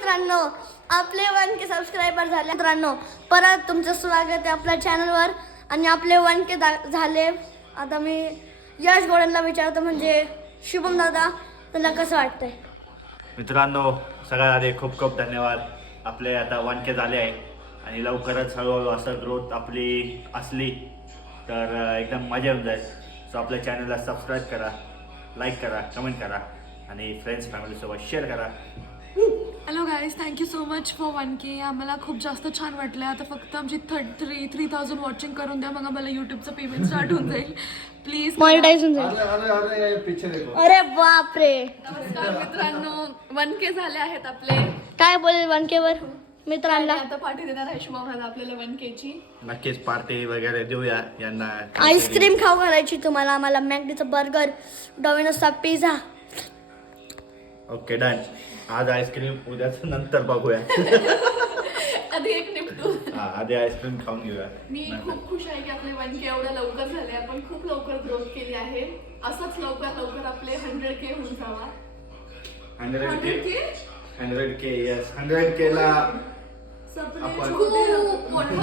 मित्रांनो, आपले 1K subscriber झाले मित्रांनो. परत तुमचं स्वागत आहे आपल्या चॅनलवर. आणि आपले 1K झाले. आता मी यश गोळ्यांना विचारतो, म्हणजे शुभम दादा, तुला कसं वाटतंय? मित्रांनो, सगळ्या आधी खूप खूप धन्यवाद. आपले आता 1K झाले आहे आणि लवकरच हळूहळू असं ग्रोथ आपली असली तर एकदम मजा येऊन जाईल. सो आपल्या चॅनलला सबस्क्राईब करा, लाईक करा, कमेंट करा आणि फ्रेंड्स फॅमिलीसोबत शेअर करा. Hello guys, thank you so much for 1K. आम्हाला खूप जास्त छान वाटलं. आता फक्त आमची 3,000 वॉचिंग करून द्या, मग आम्हाला यूट्यूबचं पेमेंट स्टार्ट होऊन जाईल. प्लीज मॉनिटाईज होऊन जाईल. अरे बापरे. नमस्कार मित्रांनो, 1K झाले आहेत आपले. काय बोलेल 1K वर मित्रांना? आता पार्टी देणार आहे शुभम दादा आपल्याला 1K ची. नक्कीच पार्टी वगैरे देऊया यांना. आईस्क्रीम खाऊ घालायची तुम्हाला, आम्हाला मॅकडीचं बर्गर, डॉमिनोजचा पिझ्झा. Okay done. आज आईस्क्रीम, उद्याच नंतर बघूया. आधी एक निपटू. आधी आईस्क्रीम खाऊन घेऊया. मी खूप खुश आहे की आपले 1K एवढ्या लवकर झाले. आपण खूप लवकर ग्रोथ केली आहे. असंच लवकर आपले 100K होऊन जावा. 100K yes. 100K ला सपने खूप मोठं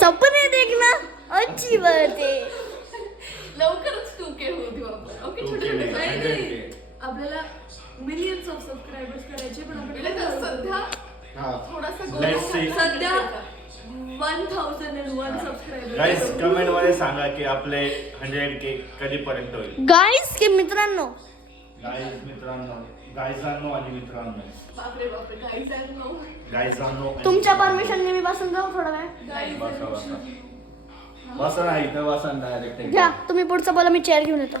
सपने देखना अच्छी बात है. लवकरच 2K होऊ देऊ आपण. ओके, छोटे छोटे नाही. आपल्याला मिलियन्स ऑफ सबस्क्रायबर्स करायचे, पण आपल्याला सध्या थोडासा Let's see. सध्या 1001 सबस्क्रायबर. गाईस कमेंट मध्ये सांगा की आपले 100K कधीपर्यंत होईल. गाईस की मित्रांनो, गाईजांनो आणि मित्रांनो, बापरे गाईजांनो. तुमच्या परमिशनने मी बसून जाऊ थोडा वेळ. बसा ना इथं, बसा डायरेक्ट. घ्या तुम्ही पुढचं बोला, मी चेअर घेऊन येतो.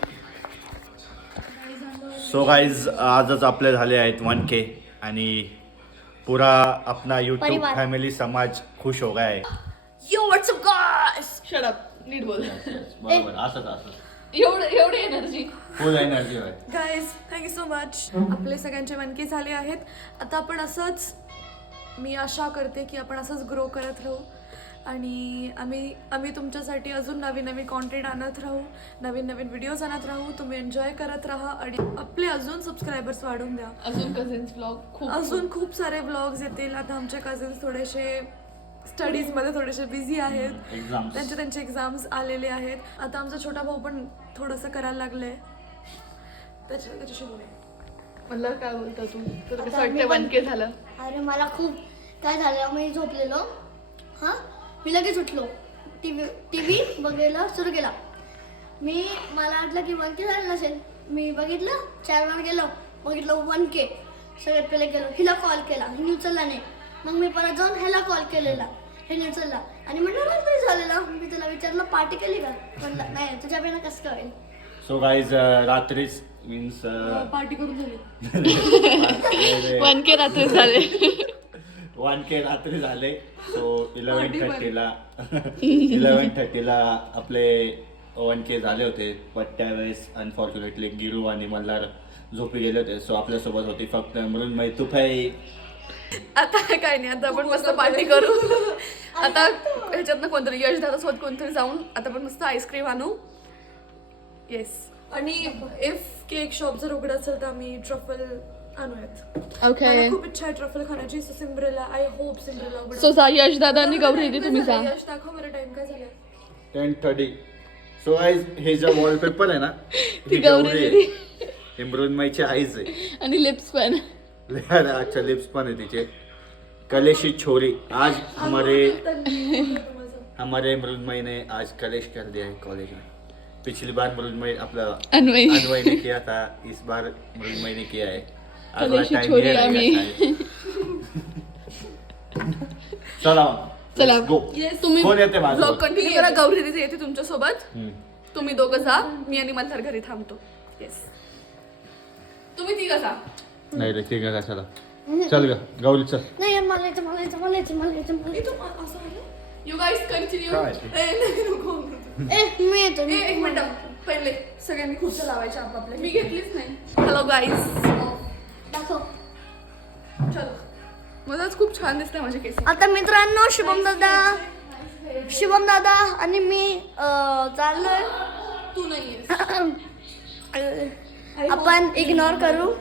सो गाईज आजच आपले झाले आहेत 1K आणि पुरा अपना यूट्यूब परिवार. फॅमिली समाज खुश हो गया है. यो व्हॉट्स अप गाईस. शट अप, नीट बोल. बरोबर, असंच एवढे एनर्जी. फुल एनर्जी आहे. Guys thank you so much. आपले सगळ्यांचे 1K झाले आहेत. आता आपण असंच, मी आशा करते की आपण असंच ग्रो करत राहू आणि आम्ही तुमच्यासाठी अजून नवीन कॉन्टेंट आणत राहू, नवीन व्हिडिओज आणत राहू. तुम्ही एन्जॉय करत राहा आणि आपले अजून सबस्क्रायबर्स वाढवून द्या. अजून खूप सारे व्लॉग्स येतील. आता आमचे कझिन्स थोडेसे स्टडीजमध्ये थोडेसे बिझी आहेत. त्यांचे एक्झाम्स आलेले आहेत. आता आमचा छोटा भाऊ पण थोडंसं करायला लागलंय. त्याच्याशी बोलूया. मला काय बोलतो तू? तुला कसं वाटतं 1K झालं? अरे मला खूप काय झालं, मी झोपलेलो. मी लगेच उठलो, टीव्ही बघायला सुरू केला. मला वाटलं की 1K झालं नसेल. मी बघितलं, 4 वर गेलो, बघितलं 1K. सगळ्यात पहिले गेलो, हिला कॉल केला, हिने उचलला नाही. मग मी परत जाऊन ह्याला कॉल केलेला, ह्याने उचलला आणि म्हटलं रात्री झालेला. मी त्याला विचारलं पार्टी केली का? म्हणलं नाही, तुझ्या बिना कसं कळेल. सो गाईज रात्रीच मीन्स पार्टी करून झाली. 1K रात्री झाले. 1K रात्री झाले. सो 11:30ला आपले 1K झाले होते. पण त्यावेळेस अनफॉर्च्युनेटली गिरू आणि मल्हार झोपी गेले होते. सो आपल्यासोबत होती फक्त मृण्मयी तुफाई. आता काय नाही, आता आपण मस्त पार्टी करू. आता ह्याच्यातनं कोणतरी यश दादा सोबत कोणतरी जाऊन आता आपण मस्त आईस्क्रीम आणू. येस. आणि इफ केक शॉप जर उघडं असेल तर आम्ही ट्रफल आणूयात. मला खूप इच्छा आहे ट्रफल खाण्याची. सो सिम्ब्रेला, आय होप सिम्ब्रेला उघडं. सो यश दादा आणि गौरी दीदी तुम्ही जा. यश दाखव बरं, टाइम काय झाला? 10:30. सो गाईज हे जो वॉलपेपर आहे ना, ती गौरी आहे. हे मृण्मयीची आईच आहे. आणि लिप्स पण. अच्छा, लिप्स पण आहे तिचे. कलेशी छोरी. आज हमारे मृण्मयी ने आज कलेश कर दिया है कॉलेज में. पिछली बार मृण्मयी अपना अन्वयी ने किया था, इस बार मृण्मयी ने किया है. कलेशी छोरी आम्ही. चला गो. तुम्ही कोण येते माझं? ब्लॉग कंटिन्यू करा. गौरी दीदी येते तुमच्या सोबत. तुम्ही दोघं जा, मी आणि मल्हार घरी थांबतो. येस. तुम्ही ती कसा? नाही रे, ठीक आहे. चला चल ग गौरी, चल. नाही यार, मला यायचं. You guys continue. मी येतो. एक मिनिट, पहिले सगळ्यांनी खुर्च्या लावायच्या आपापल्या. मी घेतलीच नाही. हॅलो गाईज, दाखव. चलो. मलाच खूप छान दिसतंय माझे केस. आता मित्रांनो, शुभम दादा आणि मी चाललोय. तू नाहीयेस. आपण इग्नोर करू.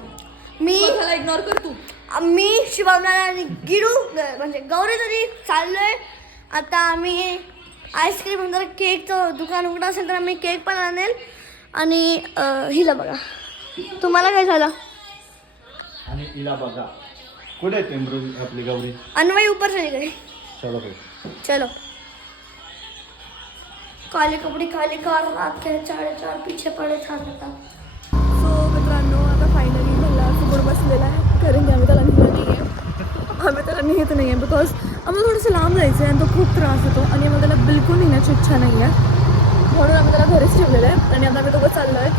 मी स्वतःला इग्नोर कर तू. मी शिवमला आणि गिडू म्हणजे गौरी तरी चाललोय. आता आम्ही आईस्क्रीम नंतर केकचं दुकान उघडं असेल तर आम्ही केक पण आणेल. आणि हिला बघा, तुम्हाला काय झालं? आणि हिला बघा कुठे टेम्परून आपली गौरी. अन्वय ऊपर चली गई. चलो भाई. चलो. काले कपडे काले कार रात के 4:30 पीछे पडे था. सो मित्रांनो, आता फायनली मला समोर बसलेला आहे, कारण की आम्ही त्याला नेलं नाही आहे. आम्ही त्याला नेत नाही आहे बिकॉज आम्हाला थोडंसं लांब जायचं आहे आणि तो खूप त्रास होतो आणि आम्हाला त्याला बिलकुल नेण्याची इच्छा नाही आहे. म्हणून आम्ही त्याला घरीच ठेवलेलं आहे आणि आता आम्ही दोघं चाललो आहे.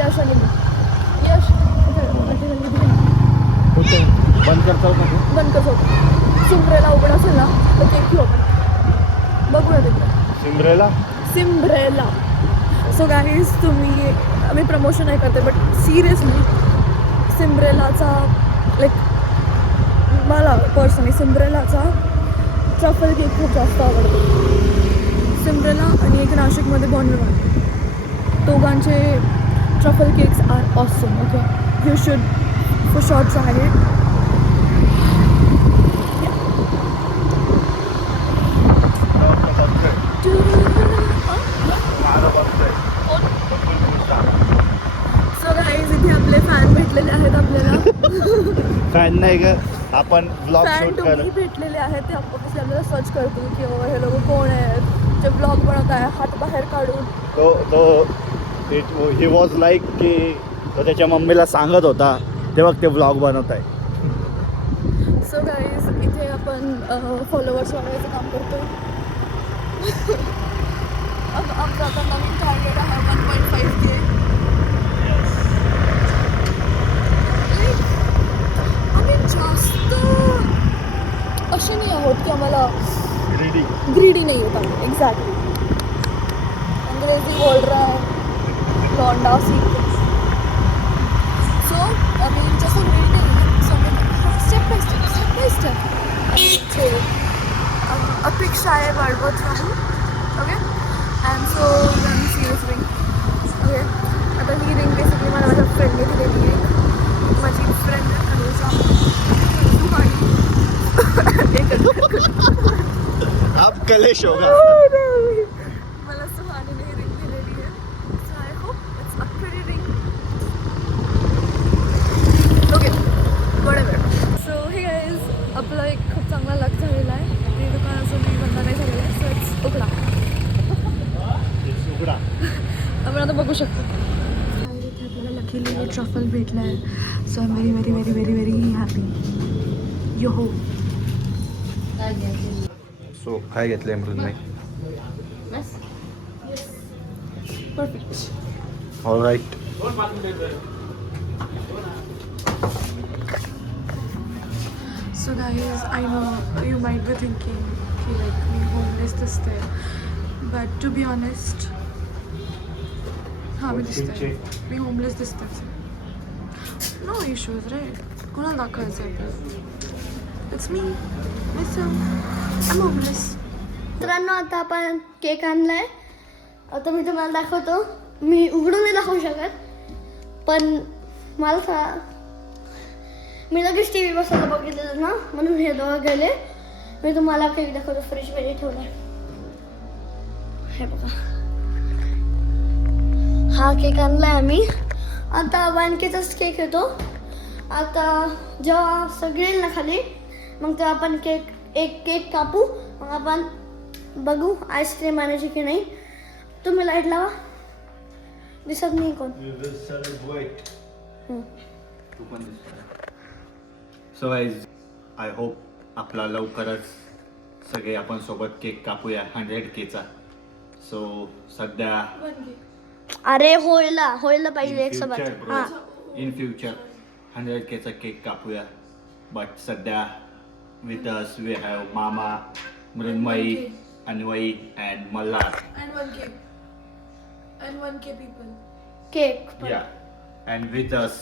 यश आणि मी. यश बंद करतो का तू? बंद कसं होतं सिम्ब्रेला उघडा असेल ना तर केक घेऊ आपण. बघूया तिकडे सिमरेला. सिम्ब्रेला. सो गाईज तुम्ही, आम्ही प्रमोशन नाही करते बट सिरियसली सिम्ब्रेलाचा लाईक मला पर्सनली सिम्ब्रेलाचा ट्रफल केक खूप जास्त आवडतो. सिम्ब्रेला आणि एक नाशिकमध्ये बॉन्डवान, दोघांचे truffle cakes are awesome. Okay, you should for sure try it. So guys इथे आपले फॅन भेटलेले आहेत आपल्याला. फॅन नाही का, आपण ब्लॉग फॅन शूट कर. तुम्ही भेटलेले आहेत ते ऑब्विसली आपल्याला सर्च करतील की बाबा हे लोक कोण आहेत जे ब्लॉग बनवत आहे हात बाहेर काढून. ही वॉज लाईक की तो त्याच्या मम्मीला सांगत होता तेव्हा ते ब्लॉग बनवत आहे. सो गाईज इथे आपण फॉलोअर्स वाढवायचं काम करतो. आमचा आता नवीन टार्गेट आहे 1.5K. आम्ही जास्त असे नाही आहोत की आम्हाला ग्रीडी नाही होत आम्ही. एक्झॅक्टली अंग्रेजी बोल रहा है लॉन्डा सीख. सो आम्ही जसं ग्रीडी नाही आहे सो आम्ही स्टेप बाय स्टेप अपेक्षा आहे वाढवत राहू. ओके, अँड सो आम्ही सिरियस रिंग. ओके, आता ही रिंग बेसिकली मला माझ्या फ्रेंडने दिलेली आहे. माझी फ्रेंड आप कलेश होगा. मला सुहानीने ही रिंग दिलेली आहे. So I hope it's a pretty ring. Okay, whatever. So हे गाईज आपला एक खूप चांगला लक झालेला आहे. ते दुकान अजूनही बंद नाही झालेलं आहे. सो इट्स उघडा. आपण आता बघू शकतो. इथे आपल्याला लकीली ट्रफल भेटला आहे. So I am very very very very very happy. Yo हो. सो काय घेतलंय Mridul? Perfect. All right. So guys, I know you might be thinking कि like मी homeless दिसते, but to be honest, हाँ मी दिसते, मी homeless दिसते. No issues, right? कोणाला दाखवायचं आपल्याला? It's me, myself. I'm homeless. मित्रांनो, आता आपण केक आणलाय. आता मी तुम्हाला दाखवतो. मी उघडून नाही दाखवू शकत, पण मला मी लगेच टी व्ही बसायला बघितलेलं ना, म्हणून हे दोघं गेले. मी तुम्हाला केक दाखवतो. फ्रीजमध्ये ठेवलाय. हे बघा, हा केक आणलाय आम्ही. आता 1Kचाच केक येतो. आता जेव्हा सगळे येईल ना खाली, मग तेव्हा आपण एक केक कापू. मग आपण बघू आईस्क्रीम आणायची की नाही. तुम्ही लाईट लावा. दिसत नाही कोण. सो गाईज, आय होप आपला लवकरच सगळे आपण सोबत केक कापूया 100Kचा. सो सध्या अरे होयला पाहिजे एक सोबत. हा, इन फ्युचर 100Kचा केक कापूया. बट सध्या विथ अस वी हॅव मामा, Mrunmayi, Anvayi and Malhar. And 1K people. Cake. Yeah and with us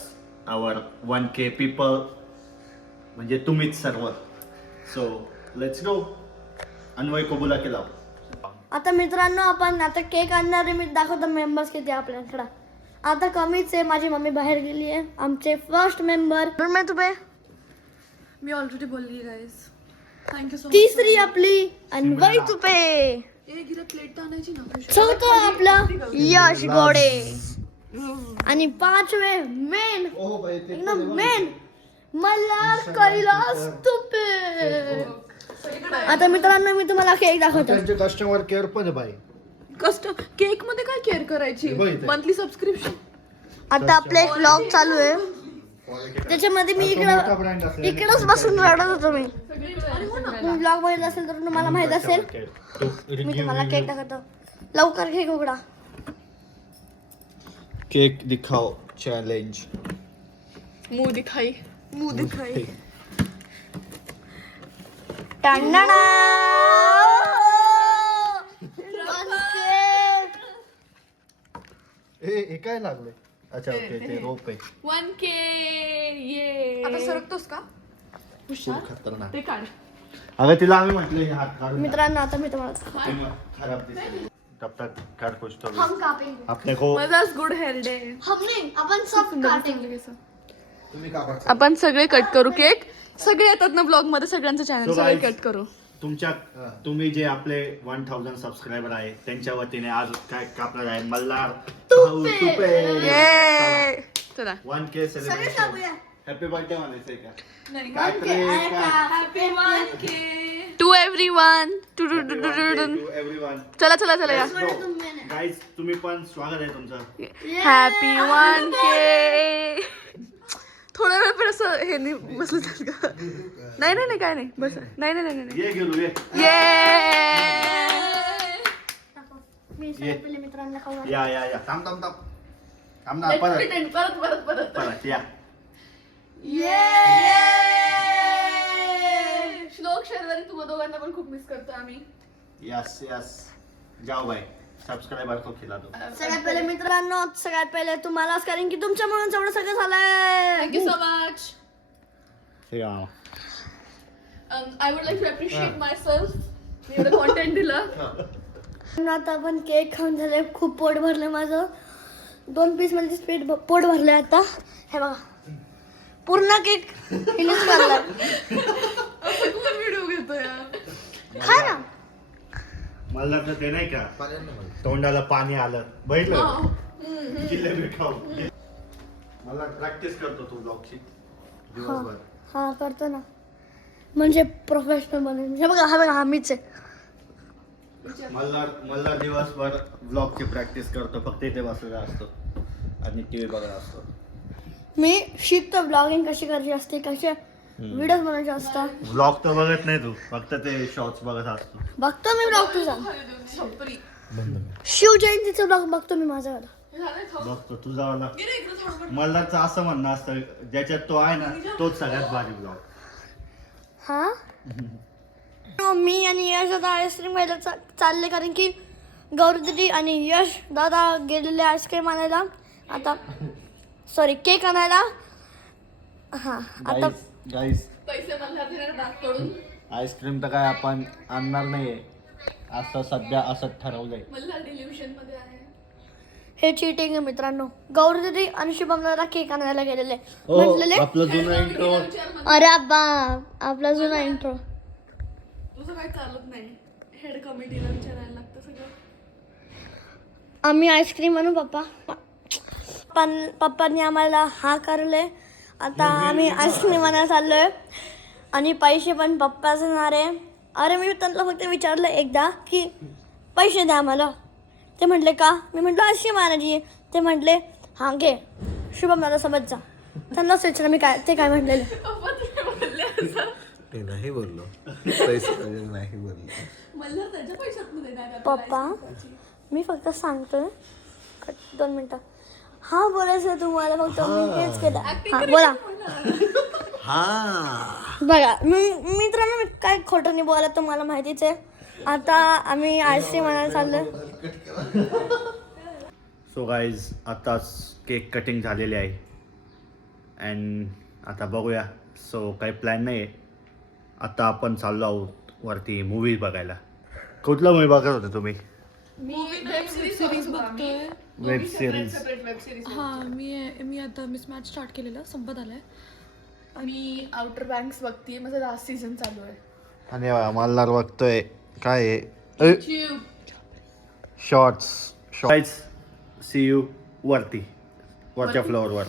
our 1K people, म्हणजे तुम्हीच सर्व. So let's go. अन्वय कोबुला केला. आता मित्रांनो, आपण आता केक आणणारे मी दाखवतो मेंबर्स किती आहे आपल्याकडं. आता कमीच आहे. माझी मम्मी बाहेर गेली आहे. आमचे फर्स्ट मेंबर तुम्ही मी ऑलरेडी बोलली गाईज. Thank you so much. तिसरी आपली अनवय तुपे. ए गिरा प्लेट आणायची ना. चौथं आपलं यश गोडे. आणि पाचवे मेन एकदम मेन मल्हार कैलास तुपे. आता मित्रांनो मी तुम्हाला केक दाखवतो. त्यांचे कस्टमर केअर पण आहे बाई. केक मध्ये काय केअर करायची? बघ इथे. Monthly subscription. आता आपला एक व्लॉग चालू आहे त्याच्यामध्ये मी मोठा brand असल्याने इकडंच बसून रडत होतो. मी ब्लॉग बघितला असेल तर तुम्हाला माहित असेल. मी तुम्हाला केक दाखवतो. लवकर केक उघडा. केक दिखाओ चॅलेंज. मुंह दिखाई. टांगणाणा. हे काय लागले? अच्छा ओके ते रोप आहे. 1K. ये आता सरकतोस का? खूप खतरनाक. ते काढ. अगं तिला आम्ही म्हटलं हे हात काढून मित्रांनो आता मी तुम्हाला खराब दिसते. तब तक कर कुछ तो भी. हम कापेंगे. अपने को माझाच गुड हेअर डे. हम नहीं अपन सब काटेंगे. तुम्ही का बघता? आपण सगळे कट करू केक. सगळे येतात ना ब्लॉग मध्ये सगळ्यांचं चॅनल So सगळे guys, कट करू. तुम्ही जे आपले 1000 सबस्क्रायबर आहे त्यांच्या वतीने आज काय कापणार आहे मल्हार तुपे. ये चला. 1K सगळे सेलिब्रेशन. कापूया. हॅपी बर्थडे म्हणायचंय का? नाही. काय तरी का? Happy 1K. To everyone. To Happy birthday to everyone. चला या. Guys, तुम्ही पण स्वागत आहे तुमचं. Happy 1K. थोड्या वेळ पण असं हे नाही बसलं चाल का? नाही काय नाही बस. नाही. ये गेलो ये मी सगळ्यात पहिले मित्रांना खाऊ घालते. या थांब ना परत या. श्लोक शर्वरी तुम्हा दोघांना पण खूप मिस करतो आम्ही. यस जाओ भाई सबस्क्राइबर को खिला दो. सगळ्यात पहिले मित्रांनो सगळ्यात पहिले तुम्हालाच कारण की तुमच्यामुळे एवढं सगळं झालंय. Thank you so much. ठीक आहे. I would like to appreciate myself. मी एवढं कॉन्टेंट दिलं. आता आपण केक खाऊन झाले. खूप पोट भरलं माझं. 2 पीस मध्ये पोट भरलंय आता. हे बघा पूर्ण केक फिनिश करलाय. व्हिडिओ घेतो यार. खा ना. मला तर ते नाही का तोंडाला पाणी आलं बघितलं जिलेबी खाऊ. मला प्रॅक्टिस करतो तू ब्लॉगची दिवसभर. हा करतो ना म्हणजे प्रोफेशनल बनेल. हे बघा हा मीच आहे. मला दिवसभर ब्लॉगची प्रॅक्टिस करतो. फक्त इथे बसलेला असतो आणि टीव्ही बघत असतो. मी शिकतो ब्लॉगिंग कशी करायची असते कसे व्हिडिओ बनवायचे असतात. ब्लॉग तर बघत नाही तू फक्त ते शॉर्ट्स बघत असतो. बघतो मी ब्लॉग तुझा. छपरी. शिवजयंतीचा ब्लॉग बघतो मी माझ्याकडे. बघतो तुझा वाला. मल्हारचं असं म्हणणं असतं ज्याच्यात तो आहे ना तोच सगळ्यात भारी ब्लॉग. हा मी आणि यश दादा आईस्क्रीम खायला चालले कारण की गौरी दिदी आणि यश दादा गेलेले आईस्क्रीम आणायला. आता सॉरी केक आणायला. हा आता गाईस पैसे मल्हार देणार बॅग कडून. आईस्क्रीम तर काय आपण आणणार नाहीये असं सध्या असं ठरवलंय. मल्हार डिल्युशन मध्ये आहे. हे चीटिंग आहे मित्रांनो. गौरी दिदी आणि शुभम दादा केक आणायला गेलेले म्हटलेले. आपला जुना इंट्रो. अरे बाप आपला जुना इंट्रो. तुझं काय चालत नाही. हेड कमिटीला विचारायला लागतं सगळं. आम्ही आईस्क्रीम आणू पप्पा. पप्पांनी आम्हाला हा करले. आता आम्ही आईस्क्रीम आणायला चाललोय आणि पैसे पण पप्पाच देणार आहे. अरे मी त्यांना फक्त विचारलं एकदा की पैसे द्या आम्हाला. ते म्हटले का? मी म्हटलं आईस्क्रीम आणायची. ते म्हटले हां घे शुभम दादा सोबत जा. त्यांनाच विचारलं मी काय ते काय म्हटलेले. ते नाही बोललो पैसे नाही बोललो. मल्हार त्याच्या पैशात देणार. पप्पा मी फक्त सांगतोय 2 मिनिटं. हा बोलायचं तुम्हाला फक्त मी हेच केलं. हा बोला. हा बघा मित्रांनो मी काय खोटं नाही बोलायला तुम्हाला माहितीच आहे. आता आम्ही आईस्क्रीम आणायला चाललोय. सो गाईज आताच केक कटिंग झालेली आहे अँड आता बघूया. सो काही प्लॅन नाही आहे. आता आपण चाललो आहोत वरती मूवी बघायला. कुठला मूवी बघत होते तुम्ही? वेब सिरीज बघतोय. Web series. हा मी आता मिसमॅच स्टार्ट केलेलं संपत आलाय. मी आउटर बँक्स बघतीये, माझा लास्ट सीझन चालू आहे. आणि मल्हार बघतोय काय आहे शॉर्ट्स. गाईज सी यू वरच्या फ्लोअरवर.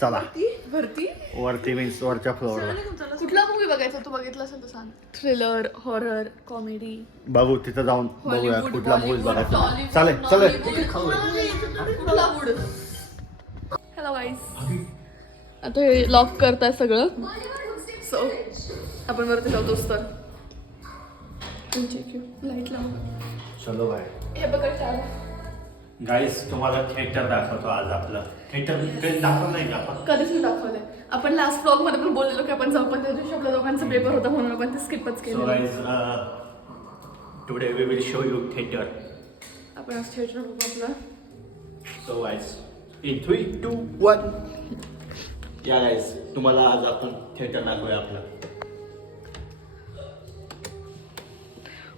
चला भरती वरती मीन्स वरच्या फ्लोअरवर. कुठला मूवी बघायचा तू बघितला असेल तर सांग. थ्रिलर, हॉरर, कॉमेडी, बघू तिथं जाऊन बघूया Hollywood, कुठला मूवी Bollywood, बघायचा. Tollywood, चालेल चालेल. कुठला मूड. हॅलो गाईस, आता हे लॉक करताय सगळं. सो आपण वरती जाऊतोस तर लाईट लावू. चलो बाय. हे बघा चार. गाईस तुम्हाला थिएटर दाखवतो आज. आपलं थिएटर काही दाखवलं नाही का आपण? कधीच मी दाखवलंय. आपण लास्ट ब्लॉग मध्ये पण बोललेलो की आपण जाऊ, पण त्या दिवशी आपल्या दोघांचा पेपर होता म्हणून आपण ते स्किपच सो केलं. Guys today we will show you theatre. आपण आज थिएटर बघू आपलं. सो गाईज इन 3, 2, 1 या गाईज तुम्हाला आज आपण थिएटर दाखवूया आपलं.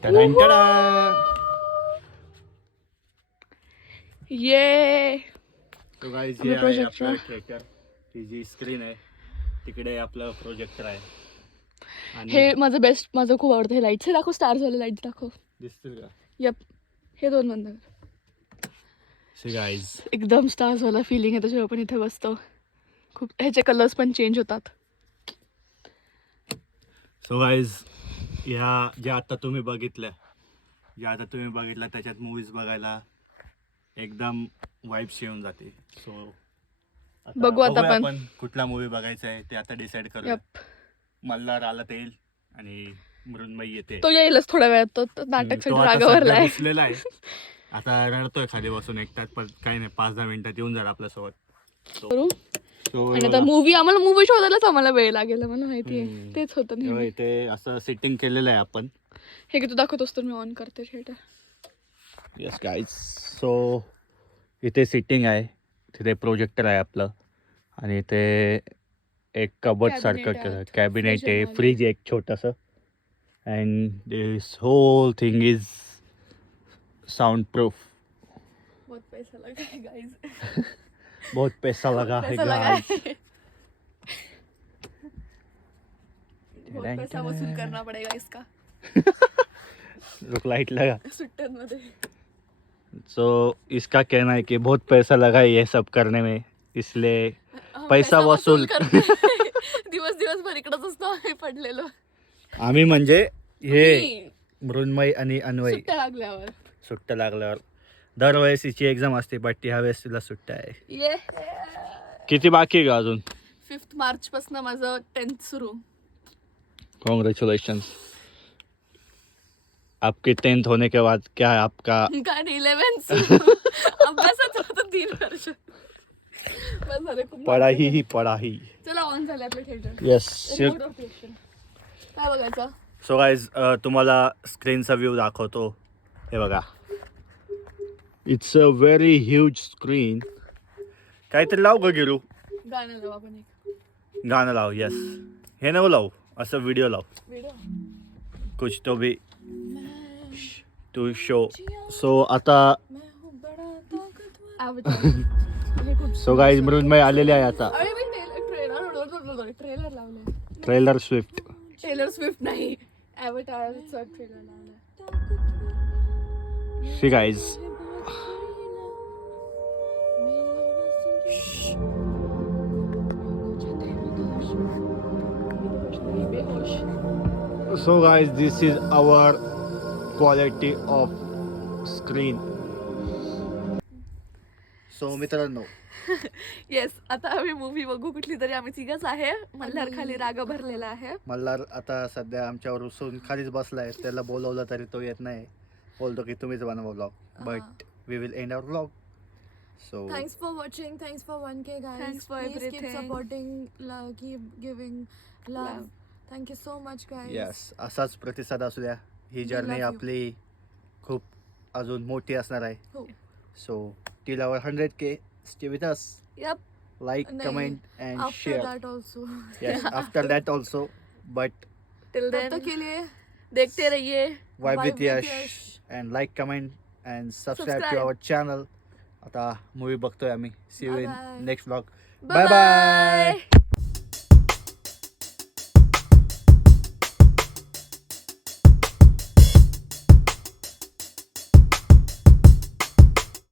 टडा. ये तो गाईज आपलं हे आहे projector. आपलं थिएटर. ही जी स्क्रीन आहे तिकडे आपलं प्रोजेक्टर आहे. हे आणि माझं बेस्ट, माझं खूप आवडतं हे लाईट्स. हे दाखव, स्टार झाले लाईट्स दाखव. दिसतील का? यप, हे दोन बंद कर. सी गाईज एकदम स्टार्स वाला फिलिंग आहे त्याच्यावर आपण इथे बसतो. खूप ह्याचे कलर्स पण चेंज होतात. सो गाईज ज्या आता तुम्ही बघितल्या त्याच्यात मूवीज बघायला एकदम वाईब्स येऊन जाते. सो बघू आता पण. कुठला मूवी बघायचा आहे ते आता डिसाईड करूया. यप, मल्हार आला ते येईल आणि मृण्मयी येते. तो येईलच थोड्या वेळात. तो नाटक तो साठी आता रागावरला सध्या आहे. बसलेला आहे. आता रडतोय खाली बसून एकटाच, पण काही नाही 5-10 मिनिटात येऊन जाईल आपल्यासोबत. करू. So, आणि आता आम्हाला मूवी शोधायलाच आम्हाला वेळ लागेल, मला माहिती आहे. तेच होतं तेव्हा नेहमी. इथे असं सेटिंग केलेलं आहे आपण. हे की तू दाखवतोस तर मी ऑन करते थिएटर. Yes guys. सो इथे सिटिंग आहे, तिथे प्रोजेक्टर आहे आपलं, आणि इथे एक कबर्ड सारखं Cabinet आहे. कॅबिनेट Fridge आहे, आहे. फ्रीज आहे एक छोटंसं. And this whole thing is sound proof. बहुत पैसा लगा है गाइस. बहुत पैसा लगा है पैसा लगा guys. है. बहुत पैसा वसूल करना पड़ेगा इसका रुक लाइट लगा. सुट्ट्यांमध्ये. सो इसका कहना है कि बहुत पैसा लगा है ये सब करने में, इसलिए पैसा वसूल करते. दिवस दिवसभर इकडंच असतो आम्ही पडलेलो. आम्ही म्हणजे हे मी मृण्मयी आणि अन्वयी सुट्ट्या लागल्यावर. सुट्ट्या लागल्यावर. दरवेळेस हिची एक्झाम असते, बट ह्या वेळेस तिला सुट्ट्या आहे. ये किती बाकी आहे का अजून? 5 मार्च पासून माझं 10th सुरू. कॉन्ग्रेचुलेशंस. आपके 10th होने के बाद क्या है आपका? काय 11th सुरू. अभ्यासाचं होतं 3 वर्ष. बस झालं, खूप पढाई ही पढाई. चला ऑन झालं आपलं थिएटर. येस. काय बघायचं? सो गाईज तुम्हाला स्क्रीनचा व्ह्यू दाखवतो. हे बघा, it's a very huge screen. काहीतरी लाव ग गिरू. गाणं लावू आपण एक. गाणं लाव. येस, हे नको लावू, असं व्हिडिओ लाव. व्हिडिओ. कुछ तो भी टू शो. सो आता हे खूप. सो गाईज मृण्मयी आलेले आहे आता. अरे मी ट्रेलर लावले. Trailer Swift. टेलर स्विफ्ट नाही, ॲव्हटारचा ट्रेलर लावलाय. See guys. So guys, this is our quality of screen. So मित्रांनो, येस, आता आम्ही मूवी बघू कुठली तरी. आम्ही तिघच आहे. मल्हार खाली राग भरलेला आहे. मल्हार आता सध्या आमच्यावर रुसून खालीच बसलाय. त्याला बोलवलं तरी तो येत नाही. बोलतो की तुम्हीच बनवा vlog, but we will end our vlog. So Thanks for watching. Thanks for 1K guys. Thanks for Please keep everything. supporting, keep giving love. Thank you so much guys. Yes, असाच प्रतिसाद असू द्या. ही We जर्नी love you. आपली खूप अजून मोठी असणार आहे. हो. So till our 100K, stay with us. Yep. Like, नहीं, comment and After share. that also. Yes, after that also. But Till तब then, तक के लिए देखते रहिए. vibe with with Yash Yash. and like, comment and subscribe to Subscribe. our channel. आता movie बघतोय आम्ही. See you in Bye-bye. next vlog. Bye Bye bye.